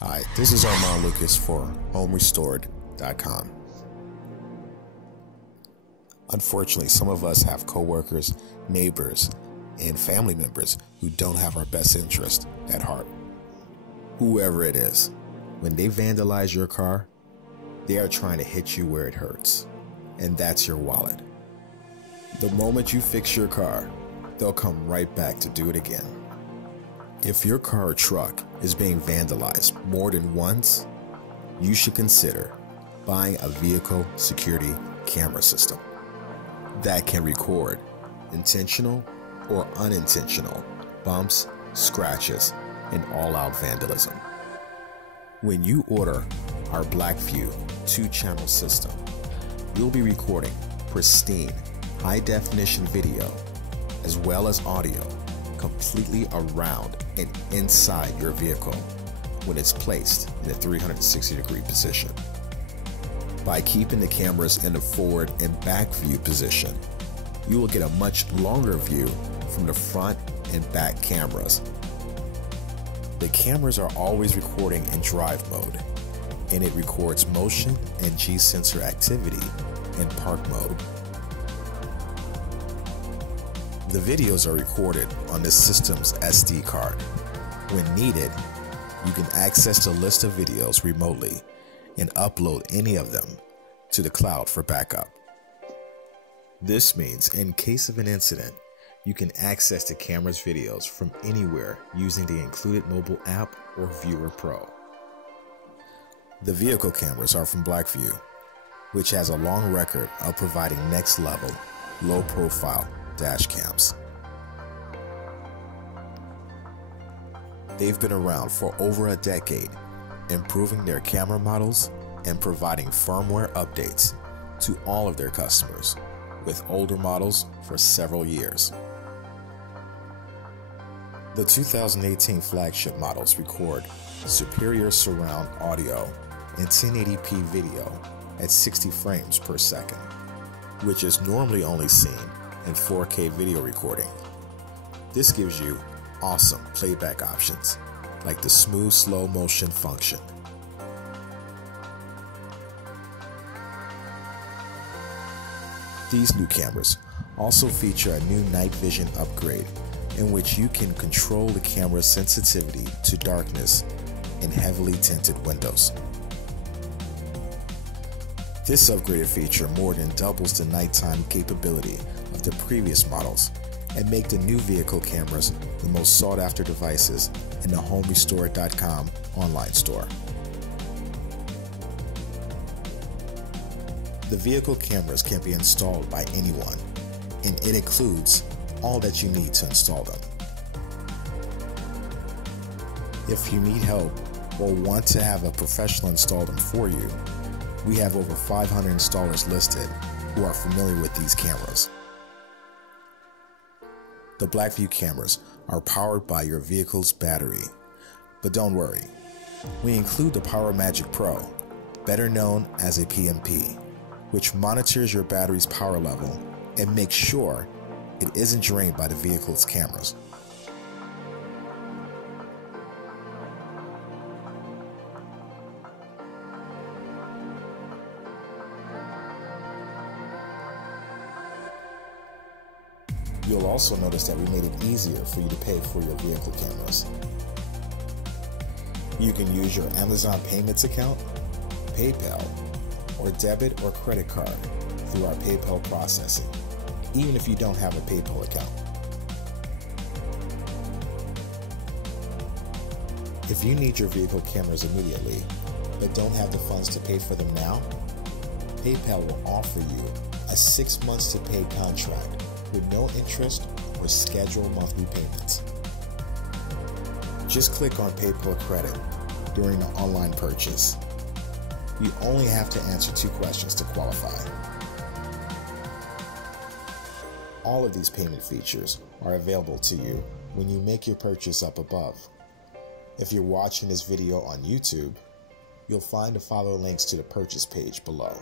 Hi, this is Armand Lucas for HomeRestored.com. Unfortunately, some of us have coworkers, neighbors, and family members who don't have our best interest at heart. Whoever it is, when they vandalize your car, they are trying to hit you where it hurts, and that's your wallet. The moment you fix your car, they'll come right back to do it again. If your car or truck is being vandalized more than once, you should consider buying a vehicle security camera system that can record intentional or unintentional bumps, scratches, and all-out vandalism. When you order our Blackview 2-channel system, you'll be recording pristine, high-definition video as well as audio completely around and inside your vehicle when it's placed in a 360-degree position. By keeping the cameras in the forward and back view position, you will get a much longer view from the front and back cameras. The cameras are always recording in drive mode, and it records motion and G-sensor activity in park mode. The videos are recorded on the system's SD card. When needed, you can access the list of videos remotely and upload any of them to the cloud for backup. This means in case of an incident, you can access the camera's videos from anywhere using the included mobile app or Viewer Pro. The vehicle cameras are from Blackview, which has a long record of providing next-level, low-profile dash cams. They've been around for over a decade, improving their camera models and providing firmware updates to all of their customers, with older models for several years. The 2018 flagship models record superior surround audio and 1080p video at 60 frames per second, which is normally only seen in 4K video recording. This gives you awesome playback options like the smooth slow motion function. These new cameras also feature a new night vision upgrade in which you can control the camera's sensitivity to darkness in heavily tinted windows. This upgraded feature more than doubles the nighttime capability of the previous models and make the new vehicle cameras the most sought-after devices in the HomeRestored.com online store. The vehicle cameras can be installed by anyone, and it includes all that you need to install them. If you need help or want to have a professional install them for you, we have over 500 installers listed who are familiar with these cameras. The Blackview cameras are powered by your vehicle's battery, but don't worry, we include the PowerMagic Pro, better known as a PMP, which monitors your battery's power level and makes sure it isn't drained by the vehicle's cameras. You'll also notice that we made it easier for you to pay for your vehicle cameras. You can use your Amazon Payments account, PayPal, or debit or credit card through our PayPal processing, even if you don't have a PayPal account. If you need your vehicle cameras immediately, but don't have the funds to pay for them now, PayPal will offer you a 6 months to pay contract with no interest or scheduled monthly payments. Just click on PayPal credit during the online purchase. You only have to answer 2 questions to qualify. All of these payment features are available to you when you make your purchase up above. If you're watching this video on YouTube, you'll find the follow links to the purchase page below.